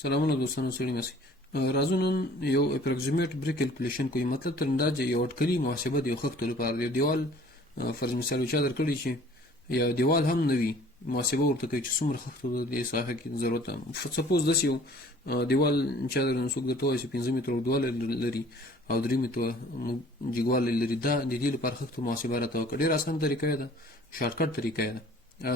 سلامونه دوستانو، سړي مسئ. راځو نن یو اپروکسیمیټ بریک کیلکولیشن کوي. مطلب تر اندازې یو اټکلي محاسبه د یو خښتو لپاره د یو دیوال فرض مثال چا درکړی چې یا دیوال هم نه وي، محاسبه ورته کوي چې څومره خښتو د دې ساحه کې ضرورت ده. سپوز داسې یو دیوال چا څوک درته وایي چې 5 متره اوږدوالی لري او 3 متره جګوالی لري، دا د دې لپاره خښتو محاسبه راته وکړه. ډېره اسانه طریقه ده، شارټکټ طریقه ده.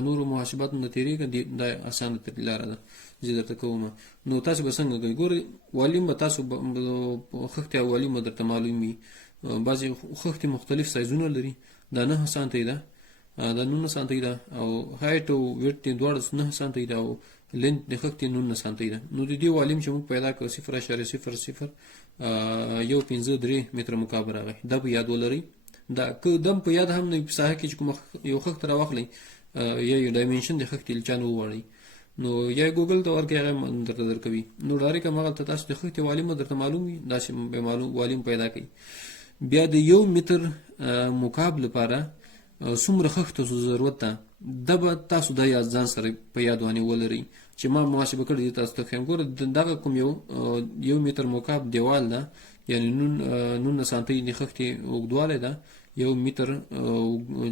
نورو محاسباتو نه تېرېږه، دا اسانه لاره ده زه درته کوم. نو تاسو به څنګه کوئ؟ ګورئ، والیم به تاسو خښتې او والیم به درته معلوم وي. بعضې خښتې مختلف سایزونه لري. دا 9 سانتۍ ده، دا 19 سانتۍ ده، او هایټ او ویټ یې دواړه 9 سانتۍ ده، او لینت د خښتې 19 سانتۍ ده. نو د دې والیم چې موږ پیدا کړو 0.00153 متره مکعب راغی. دا په یاد ولرئ. دا که دم په یاد هم نه وي، په ساحه کې چې کومه یو خښته راواخلئ یا یو ډایمنشن د خښتې له چا نه وغواړئ، نو یا ګوګل ته ورکړئ، هغه درته درکوي. نو ډایرکټ هماغلته تاسو د خښتې والیم درته معلوم وي، داسې به والیم پیدا کړئ. بیا د 1 متر مکعب لپاره څومره خښتو ضرورت ده، دا به تاسو د یاد ځان سره په یاد باندې ولرئ چې ما محاسبه کړې دي. تاسو ته ښیم. ګوره، دغه کوم یو متر مکعب دیوال ده، یعنې 19 سانتۍ د خښتې اوږدوالی ده، 1 متر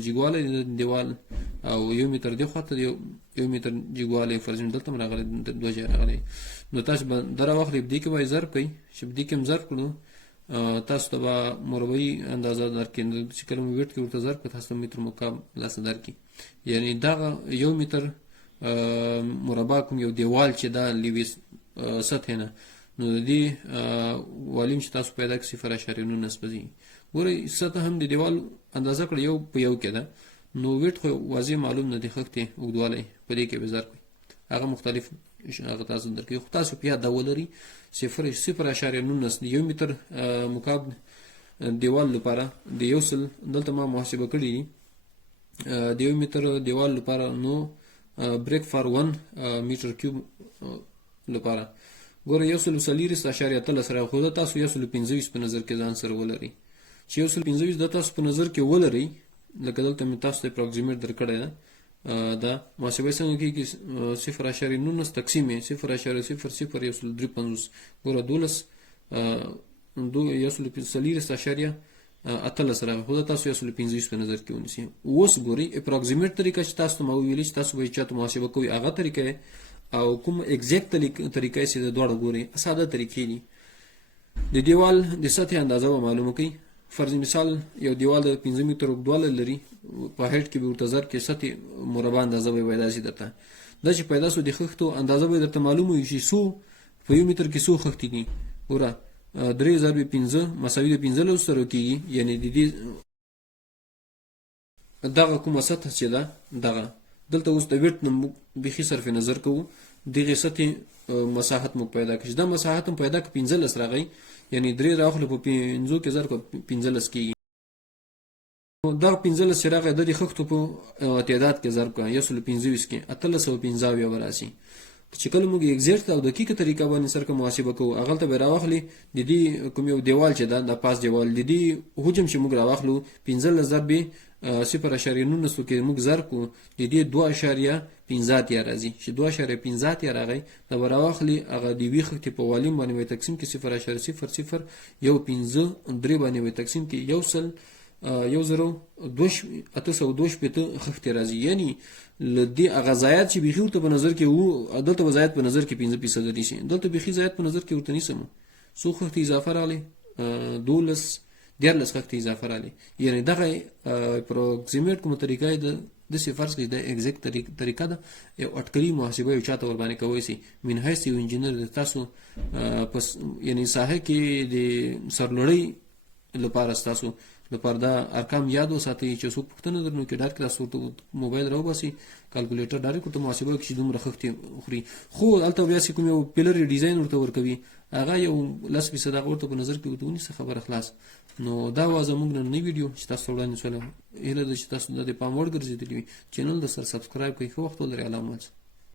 جګوالی د دیوال، او 1 متر دې خواته 1 متر جګوالی فرض دلته هم راغلی، 2 ځای راغلی. نو تاسو به دا راواخلئ، په دې کې به یې ضرب کوئ. چې په دې کې هم ضرب کړو، تاسو ته به مربعي اندازه درکړي. چې کله مو ویټ کې ورته ضرب کړو، تاسو ته متر مکعب لاسه درکړي. یعنې دغه 1 متر مربع کوم یو دیوال چې دا لیوي سطحې نه، نو د دې والیم چې تاسو پیدا کړئ 0.19 به ځي. ګورئ، سطح هم د دیوال اندازه کړئ، یو په یو کې ده. نو ویټ خو واضح معلوم نه دی، خښتې اوږدوالی په دې کې به ضرب کړئ، هغه مختلف هغه تاسو درکوي. خو تاسو په یاد دا ولرئ 0.19 د 1 متر مکعب دیوال لپاره د 100 دلته ما محاسبه کړي دي د 1 متر دیوال لپاره. نو بریک فار 1 میټر کیوب لپاره ګوره 140.13 راغی. خو دا تاسو 125 په نظر کې ځان سره ولرئ. چې 125 دا تاسو په نظر کې ولرئ، لکه دلته مې تاسو ته اپروکسیمیټ درکړی ده. دا محاسبه څنګه کېږي؟ 0.19 تقسیم 0.0053. ګوره 12.13 راغی. خو دا تاسو 125 په نظر کې ونیسئ. اوس ګورئ، اپروکسیمیټ طریقه چې تاسو ته ما وویلې چې تاسو به یې چاته محاسبه کوئ، هغه طریقه او کوم ایگزیکټ طریقه چې د دواړه ګورئ ساده طریقې دي. د دیوال د سطحې اندازه به معلومه کړئ. فرض مثال یو دیوال د 5 متر اوږدوالی لري، په هایټ کې به ورته ضرب کړئ، سطحې مربع اندازه به یې پیدا شي درته. دا چې پیدا شو د خښتو اندازه به درته معلومه وي چې څو په 1 متر کې څو خښتې دي. ګوره 3 ضرب 5 مساوي د 15 سره کېږي. یعنې د دې دغه کومه سطح چې ده، دغه دلته اوس د ویټ نه موږ بیخي صرف نظر کوو، دغې سطحې مساحت موږ پیدا کړي. دا مساحت هم پیدا کړي 15 راغی، یعنې 3 راواخلو په 5 کې ضرب 15 کېږي. دغه 15 چې راغی د دې خښتو په تعداد کې ضرب کړه 125 کې 1815 به راشي. چې کله موږ ایگزیکټ او دقیقه طریقه باندې سره محاسبه کوو، هغلته به راواخلي د دې کوم یو دیوال چې دا د پاس دیوال د دې حجم چې موږ راواخلو 15 ضرب 0.19 کې موږ ضرب کړو، د دې 2.15 راځي. چې 2.15 راغی، دا به راواخلي هغه د یوې خښتې په والیم باندې به تقسیم کې 0.000153 باندې به تقسیم کې 1,802 خښتې راځي. یعنې له دې هغه ضایعات چې بیخي ورته په نظر کې وو، دلته به ضایعات په نظر کې 5% نیسي. دلته بیخي ضایعات په نظر کې ورته نیسم. څو خښتې اضافه راغلی؟ 14 خښتې اضافه راغلی. یعنې دغه اپروکسیمیټ کومه طریقه یې داسې فرض کړئ د ایگزیکټ طریقه ده. یو اټکلي محاسبه یو چاته ورباندې کوی سي من حیث یو انجینر د تاسو یعنې ساحه کې د سرلوړۍ لپاره ستاسو لپاره دا ارقام یاد وساتئ. چې څوک پوښتنه درنو کې ډایرکټ تاسو ورته موبایل راوباسئ، کالکولیټر ډایرکټ ورته محاسبه وکړي چې دومره خښتې خوري. خو هلته بیا چې کوم یو پیلر ډیزاین ورته ورکوي، هغه یو 10% هغه ورته په نظر کې ورته ونیسه، خبره خلاص. نو دا وه زموږ نننۍ ویډیو چې تاسو ته وړاندې شوله. هیله ده چې تاسو د پام وړ ګرځېدلي وي. چینل د سره سبسکرایب کړئ. ښه وخت ولرئ. الله مو